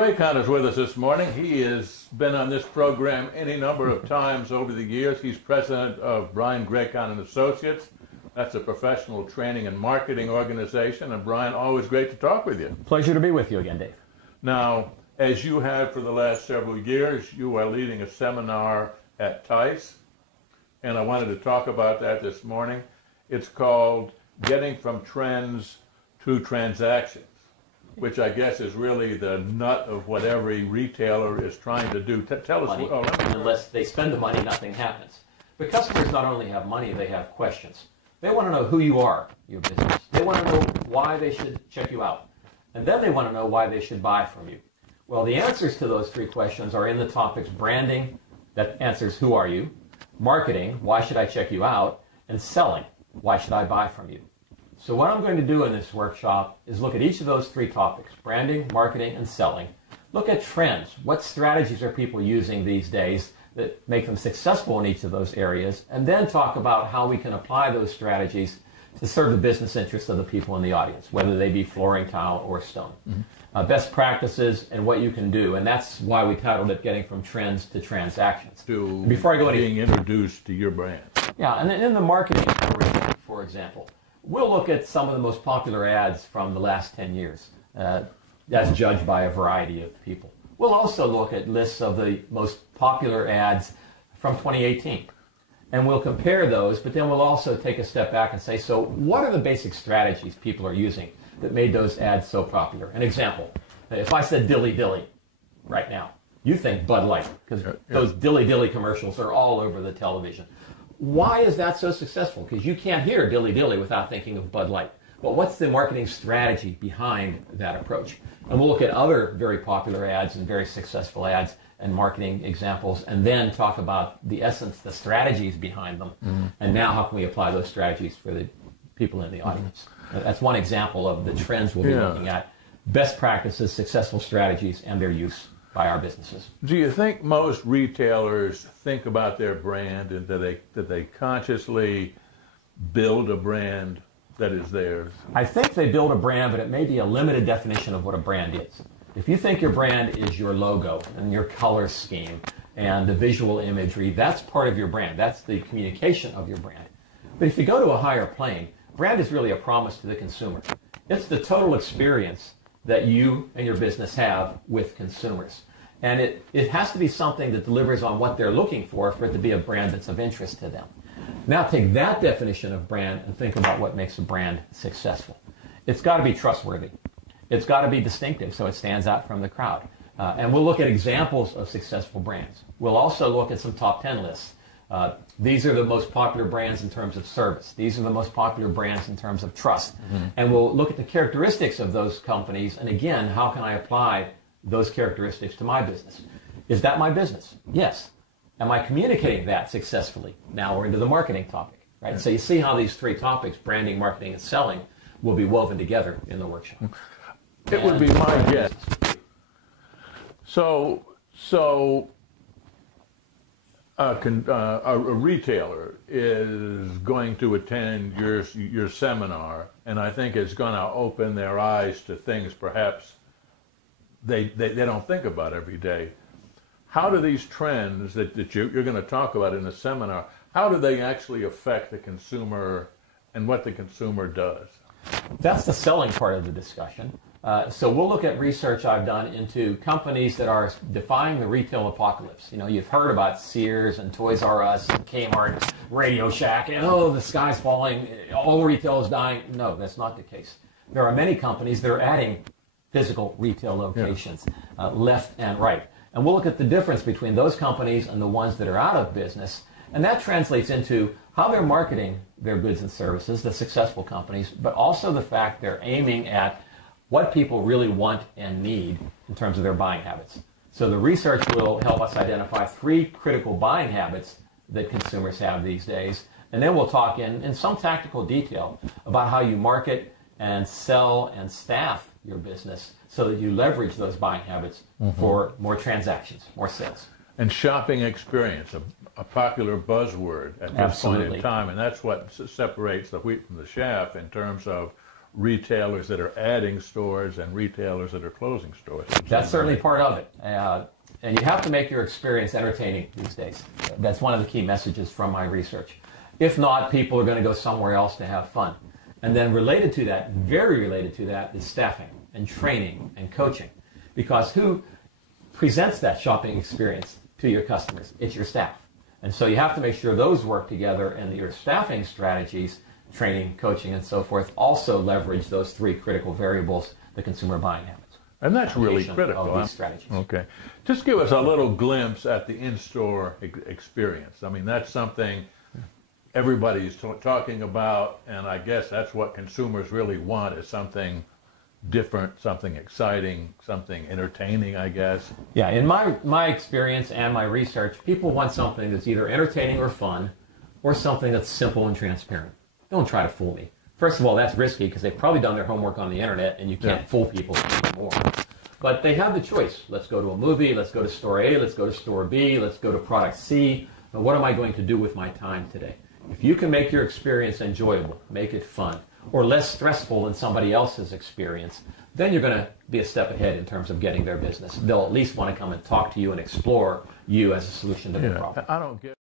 Gracon is with us this morning. He has been on this program any number of times over the years. He's president of Brian Gracon and Associates. That's a professional training and marketing organization. And Brian, always great to talk with you. Pleasure to be with you again, Dave. Now, as you have for the last several years, you are leading a seminar at Tice, and I wanted to talk about that this morning. It's called Getting from Trends to Transactions, which I guess is really the nut of what every retailer is trying to do. Tell us. Unless they spend the money, nothing happens. But customers not only have money, they have questions. They want to know who you are, your business. They want to know why they should check you out. And then they want to know why they should buy from you. Well, the answers to those three questions are in the topics branding, that answers who are you, marketing, why should I check you out, and selling, why should I buy from you. So what I'm going to do in this workshop is look at each of those three topics, branding, marketing, and selling. Look at trends. What strategies are people using these days that make them successful in each of those areas, and then talk about how we can apply those strategies to serve the business interests of the people in the audience, whether they be flooring, tile, or stone. Best practices and what you can do, and that's why we titled it Getting from Trends to Transactions. Before I go being introduced to your brand. Yeah, and in the marketing arena, for example, we'll look at some of the most popular ads from the last 10 years, as judged by a variety of people. We'll also look at lists of the most popular ads from 2018. And we'll compare those, but then we'll also take a step back and say, so what are the basic strategies people are using that made those ads so popular? An example, if I said dilly dilly right now, you think Bud Light, because those dilly dilly commercials are all over the television. Why is that so successful? Because you can't hear dilly dilly without thinking of Bud Light. But what's the marketing strategy behind that approach? And we'll look at other very popular ads and very successful ads and marketing examples, and then talk about the essence, the strategies behind them, and now how can we apply those strategies for the people in the audience. That's one example of the trends we'll be looking at. Best practices, successful strategies, and their use by our businesses. Do you think most retailers think about their brand, and that they consciously build a brand that is theirs? I think they build a brand, but it may be a limited definition of what a brand is. If you think your brand is your logo and your color scheme and the visual imagery, that's part of your brand. That's the communication of your brand. But if you go to a higher plane, brand is really a promise to the consumer. It's the total experience that you and your business have with consumers. And it has to be something that delivers on what they're looking for it to be a brand that's of interest to them. Now take that definition of brand and think about what makes a brand successful. It's got to be trustworthy. It's got to be distinctive so it stands out from the crowd. And we'll look at examples of successful brands. We'll also look at some top 10 lists. These are the most popular brands in terms of service. These are the most popular brands in terms of trust. And we'll look at the characteristics of those companies, and again, how can I apply those characteristics to my business? Is that my business? Yes. Am I communicating that successfully? Now we're into the marketing topic, right? So you see how these three topics, branding, marketing, and selling, will be woven together in the workshop. It would be my guess. So a retailer is going to attend your seminar, and I think it's going to open their eyes to things perhaps they don't think about every day. How do these trends that you're going to talk about in the seminar, how do they actually affect the consumer and what the consumer does? That's the selling part of the discussion. So we'll look at research I've done into companies that are defying the retail apocalypse. You know, you've heard about Sears and Toys R Us and Kmart, Radio Shack, and oh, the sky's falling, all retail is dying. No, that's not the case. There are many companies that are adding physical retail locations, left and right. And we'll look at the difference between those companies and the ones that are out of business. And that translates into how they're marketing their goods and services, the successful companies, but also the fact they're aiming at what people really want and need in terms of their buying habits. So the research will help us identify three critical buying habits that consumers have these days. And then we'll talk in some tactical detail about how you market and sell and staff your business so that you leverage those buying habits for more transactions, more sales. And shopping experience, a popular buzzword at this point in time, and that's what separates the wheat from the chaff in terms of retailers that are adding stores and retailers that are closing stores. That's certainly part of it. And you have to make your experience entertaining these days. That's one of the key messages from my research. If not, people are going to go somewhere else to have fun. And then related to that, very related to that, is staffing and training and coaching. Because who presents that shopping experience to your customers? It's your staff. And so you have to make sure those work together, and your staffing strategies, training, coaching, and so forth, also leverage those three critical variables, the consumer buying habits. And that's really critical. Of these strategies. Okay. Just give us a little glimpse at the in-store experience. I mean, that's something everybody's talking about, and I guess that's what consumers really want, is something different, something exciting, something entertaining, I guess. Yeah, in my experience and my research, people want something that's either entertaining or fun, or something that's simple and transparent. Don't try to fool me. First of all, that's risky because they've probably done their homework on the internet, and you can't fool people anymore. But they have the choice. Let's go to a movie, let's go to store A, let's go to store B, let's go to product C. Now, what am I going to do with my time today? If you can make your experience enjoyable, make it fun, or less stressful than somebody else's experience, then you're going to be a step ahead in terms of getting their business. They'll at least want to come and talk to you and explore you as a solution to their problem. I don't get